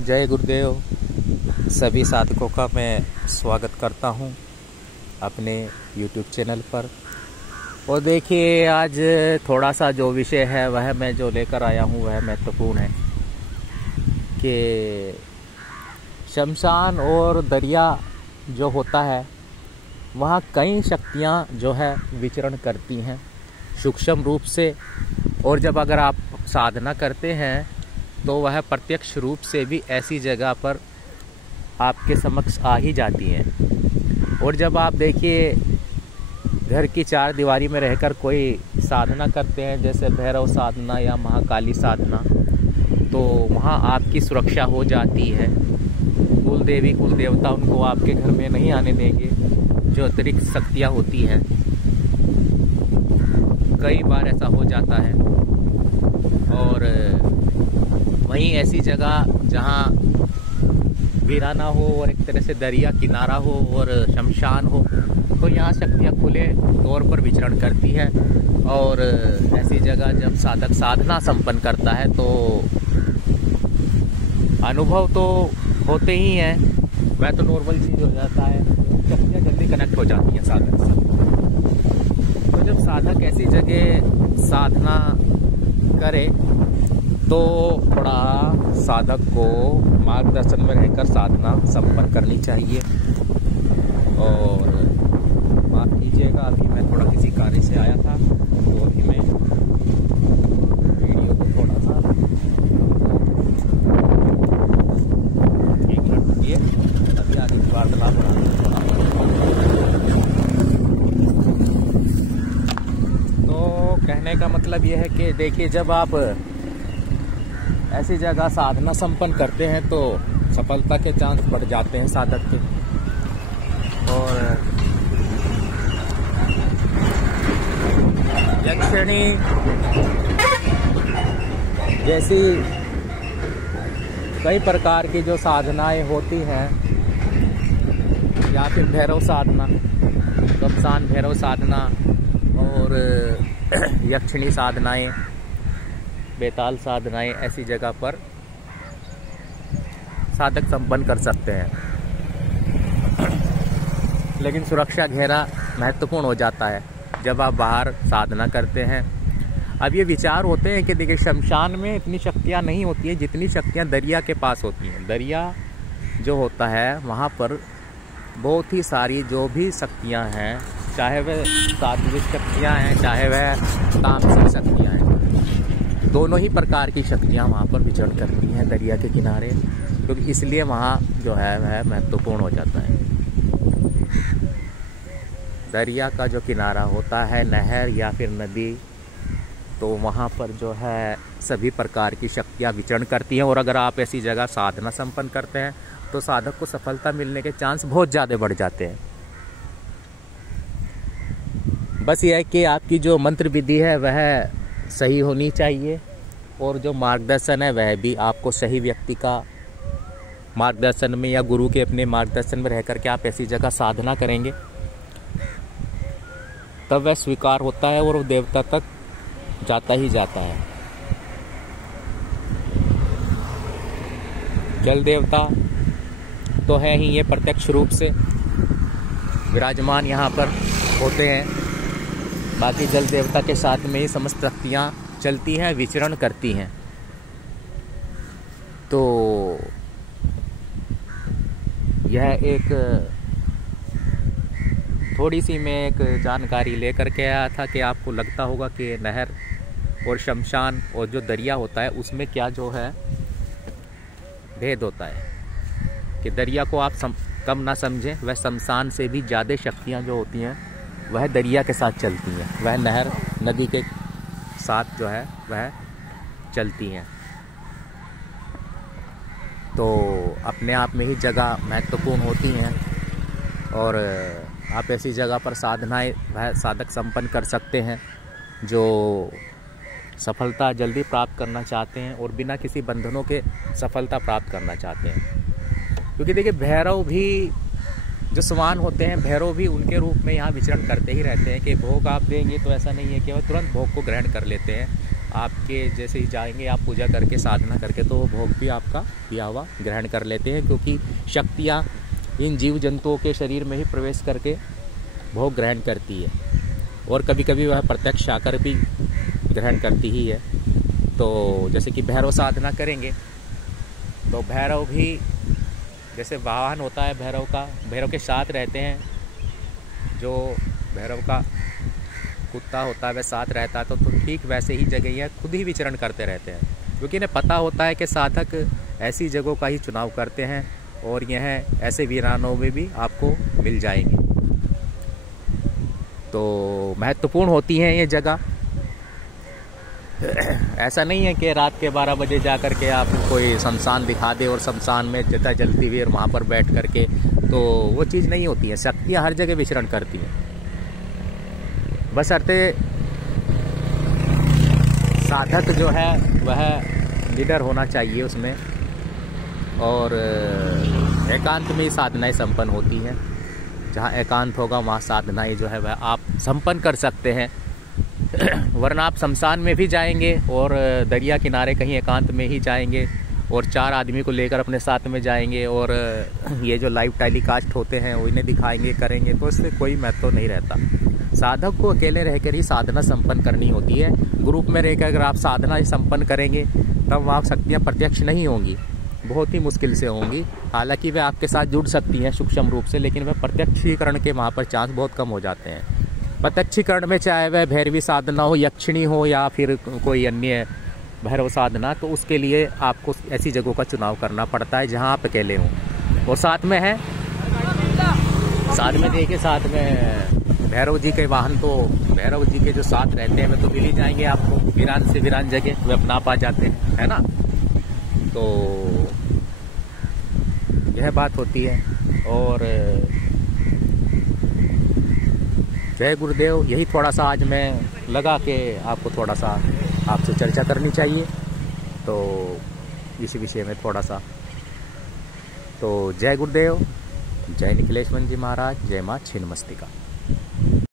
जय गुरुदेव। सभी साधकों का मैं स्वागत करता हूं अपने YouTube चैनल पर। और देखिए, आज थोड़ा सा जो विषय है वह मैं जो लेकर आया हूं वह महत्वपूर्ण है कि शमशान और दरिया जो होता है वहाँ कई शक्तियाँ जो है विचरण करती हैं सूक्ष्म रूप से। और जब अगर आप साधना करते हैं तो वह प्रत्यक्ष रूप से भी ऐसी जगह पर आपके समक्ष आ ही जाती हैं। और जब आप देखिए घर की चार दीवारी में रहकर कोई साधना करते हैं, जैसे भैरव साधना या महाकाली साधना, तो वहाँ आपकी सुरक्षा हो जाती है। कुल देवी कुल देवता उनको आपके घर में नहीं आने देंगे। जो अतिरिक्त शक्तियाँ होती हैं, कई बार ऐसा हो जाता है। और वहीं ऐसी जगह जहाँ वीराना हो और एक तरह से दरिया किनारा हो और शमशान हो, तो यहाँ शक्तियाँ खुले तौर पर विचरण करती है। और ऐसी जगह जब साधक साधना संपन्न करता है तो अनुभव तो होते ही हैं, वह तो नॉर्मल चीज़ हो जाता है। शक्तियाँ जल्दी कनेक्ट हो जाती हैं साधक से। तो जब साधक ऐसी जगह साधना करे तो थोड़ा साधक को मार्गदर्शन में रहकर साधना संपन्न करनी चाहिए। और माफ़ कीजिएगा, अभी मैं थोड़ा किसी कार्य से आया था तो अभी मैं वीडियो को थोड़ा सा एक मिनट रुकिए, अभी आगे की वार्तालाप बढ़ाते तो कहने का मतलब यह है कि देखिए, जब आप ऐसी जगह साधना संपन्न करते हैं तो सफलता के चांस बढ़ जाते हैं साधक के। और यक्षिणी जैसी कई प्रकार की जो साधनाएं होती हैं, या फिर भैरव साधना, शमशान भैरव साधना और यक्षिणी साधनाएं, बेताल साधनाएं, ऐसी जगह पर साधक संपन्न कर सकते हैं। लेकिन सुरक्षा घेरा महत्वपूर्ण हो जाता है जब आप बाहर साधना करते हैं। अब ये विचार होते हैं कि देखिए, शमशान में इतनी शक्तियाँ नहीं होती हैं जितनी शक्तियाँ दरिया के पास होती हैं। दरिया जो होता है वहाँ पर बहुत ही सारी जो भी शक्तियाँ हैं, चाहे वह सात्विक शक्तियाँ हैं चाहे वह तामसिक शक्तियाँ हैं, दोनों ही प्रकार की शक्तियाँ वहाँ पर विचरण करती हैं दरिया के किनारे। क्योंकि इसलिए वहाँ जो है वह महत्वपूर्ण हो जाता है। दरिया का जो किनारा होता है, नहर या फिर नदी, तो वहाँ पर जो है सभी प्रकार की शक्तियाँ विचरण करती हैं। और अगर आप ऐसी जगह साधना संपन्न करते हैं तो साधक को सफलता मिलने के चांस बहुत ज़्यादा बढ़ जाते हैं। बस यह है कि आपकी जो मंत्र विधि है वह सही होनी चाहिए, और जो मार्गदर्शन है वह भी आपको सही व्यक्ति का मार्गदर्शन में या गुरु के अपने मार्गदर्शन में रह करके आप ऐसी जगह साधना करेंगे तब वह स्वीकार होता है और वो देवता तक जाता ही जाता है। जल देवता तो है ही, ये प्रत्यक्ष रूप से विराजमान यहाँ पर होते हैं। बाकी जल देवता के साथ में ही समस्त शक्तियाँ चलती हैं, विचरण करती हैं। तो यह एक थोड़ी सी मैं एक जानकारी लेकर के आया था कि आपको लगता होगा कि नहर और शमशान और जो दरिया होता है उसमें क्या जो है भेद होता है। कि दरिया को आप कम ना समझें, वह शमशान से भी ज़्यादा शक्तियाँ जो होती हैं वह दरिया के साथ चलती हैं, वह नहर नदी के साथ जो है वह चलती हैं। तो अपने आप में ही जगह महत्वपूर्ण होती हैं। और आप ऐसी जगह पर साधनाएं वह साधक संपन्न कर सकते हैं जो सफलता जल्दी प्राप्त करना चाहते हैं और बिना किसी बंधनों के सफलता प्राप्त करना चाहते हैं। क्योंकि देखिए, भैरव भी जो समान होते हैं, भैरव भी उनके रूप में यहाँ विचरण करते ही रहते हैं कि भोग आप देंगे तो ऐसा नहीं है कि वह तुरंत भोग को ग्रहण कर लेते हैं। आपके जैसे ही जाएंगे आप पूजा करके साधना करके, तो वो भोग भी आपका दिया हुआ ग्रहण कर लेते हैं, क्योंकि शक्तियाँ इन जीव जंतुओं के शरीर में ही प्रवेश करके भोग ग्रहण करती है, और कभी कभी वह प्रत्यक्ष आकर भी ग्रहण करती ही है। तो जैसे कि भैरव साधना करेंगे तो भैरव भी जैसे वाहन होता है भैरव का, भैरव के साथ रहते हैं, जो भैरव का कुत्ता होता है वह साथ रहता है, तो ठीक वैसे ही जगह यह खुद ही विचरण करते रहते हैं, क्योंकि इन्हें पता होता है कि साधक ऐसी जगहों का ही चुनाव करते हैं और यह ऐसे वीरानों में भी आपको मिल जाएंगे। तो महत्वपूर्ण होती हैं ये जगह। ऐसा नहीं है कि रात के 12 बजे जा कर के आप कोई शमशान दिखा दे और शमशान में चिता जलती हुई और वहाँ पर बैठ कर के, तो वो चीज़ नहीं होती है। शक्तियाँ हर जगह विचरण करती हैं, बशर्ते साधक जो है वह निडर होना चाहिए उसमें, और एकांत में ही साधनाएँ संपन्न होती हैं। जहाँ एकांत होगा वहाँ साधनाएँ जो है वह आप संपन्न कर सकते हैं। वरना आप शमशान में भी जाएंगे और दरिया किनारे कहीं एकांत में ही जाएंगे और 4 आदमी को लेकर अपने साथ में जाएंगे और ये जो लाइव टेलीकास्ट होते हैं वो इन्हें दिखाएंगे करेंगे, तो इससे कोई महत्व नहीं रहता। साधक को अकेले रहकर ही साधना संपन्न करनी होती है। ग्रुप में रहकर अगर आप साधना संपन्न करेंगे तब वहाँ शक्तियाँ प्रत्यक्ष नहीं होंगी, बहुत ही मुश्किल से होंगी। हालांकि वे आपके साथ जुड़ सकती हैं सूक्ष्म रूप से, लेकिन वह प्रत्यक्षीकरण के वहाँ पर चांस बहुत कम हो जाते हैं। प्रत्यक्षीकरण में चाहे वह भैरवी साधना हो, यक्षिणी हो या फिर कोई अन्य भैरव साधना, तो उसके लिए आपको ऐसी जगहों का चुनाव करना पड़ता है जहाँ आप अकेले हों। और साथ में है, साथ में देखिए, साथ में भैरव जी के वाहन, तो भैरव जी के जो साथ रहते हैं वे तो मिल ही जाएंगे आपको, वीरान से वीरान जगह वे अपना पा जाते हैं, है ना। तो यह बात होती है। और जय गुरुदेव, यही थोड़ा सा आज मैं लगा के आपको थोड़ा सा आपसे चर्चा करनी चाहिए, तो इस विषय में थोड़ा सा। तो जय गुरुदेव, जय निखिलेश्वर जी महाराज, जय माँ छिन्नमस्तिका।